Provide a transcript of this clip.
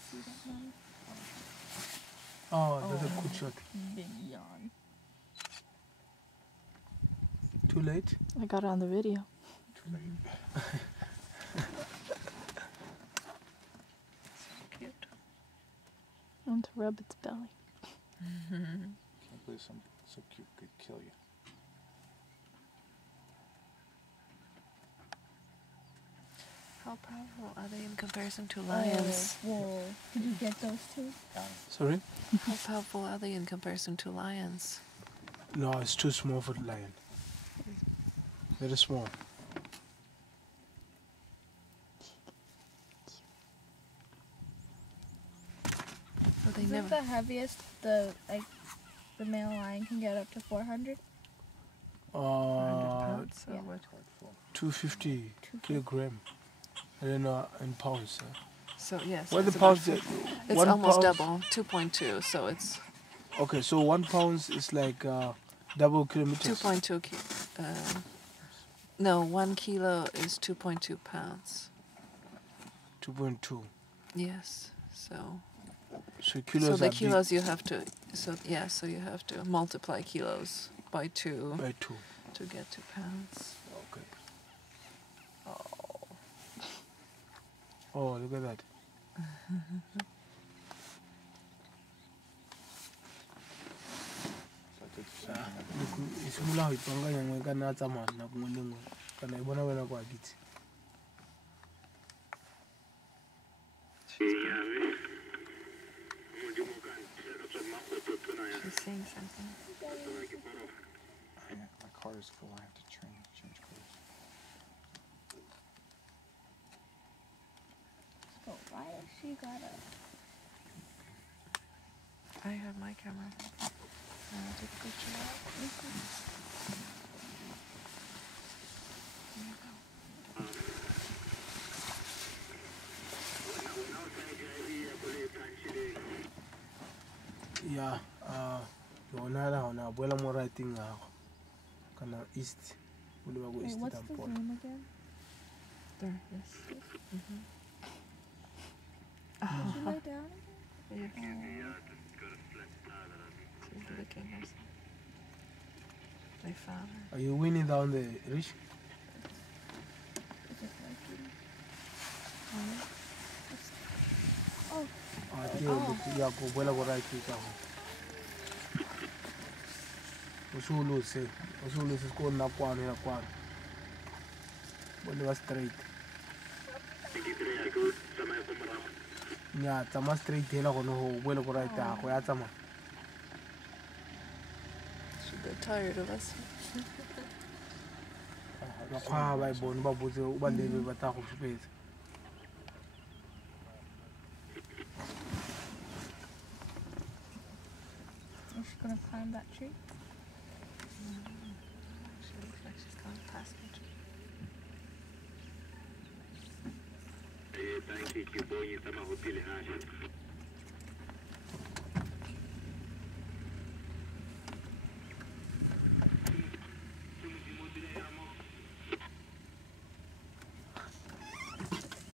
see that one. Oh, that's a good shot. Big yawn. Too late? I got it on the video. Too late. So cute. I want to rub its belly. Can't believe something so cute could kill you. How powerful are they in comparison to lions? Whoa. Did you get those two? Sorry? How powerful are they in comparison to lions? No, it's too small for the lion. Very small. So they Isn't never. the heaviest the male lion can get up to 400? 100 pounds or yeah. what? 250 kilogram. I don't know in pounds. So yes. What the it's about pounds? 50. It's 1 almost pound- double. 2.2. So it's Okay, so 1 pound is like double kilometers. 2.2. No, 1 kilo is 2.2 pounds. 2.2. Yes. So. So kilos So the are kilos you have to. So yeah. So you have to multiply kilos by 2 big by 2. to get to pounds. Okay. Oh, look at that. E simolola go ipankanya nngwe ka nna a tsamaya nako nngwe le nngwe kana e bona wena kwa kitse. She's saying something. My car is full. I have to change clothes. So why has she got a... I have my camera. I'll take a picture of it. There you go. Yeah, yona la gona boela mo right-eng ya gago kana east o leba go Wait, east what's this tampona. name again? There, yes. Mm-hmm. Did you lay down again? Yeah. She's licking herself. They found her. Are you winning down the ridge? Is it like Oh, Ya go boela go right ka go. O se o lose ko nna kwano ya kwano. Bo leba straight. Nya tsama straight hela gone go boela go right ya go ya tsama. She'll get tired of us. Ba kgwa ba bone ba botse o ba lebe ba ta go supetsa. is she gonna climb that tree? She looks like she's going past the tree. Thank you.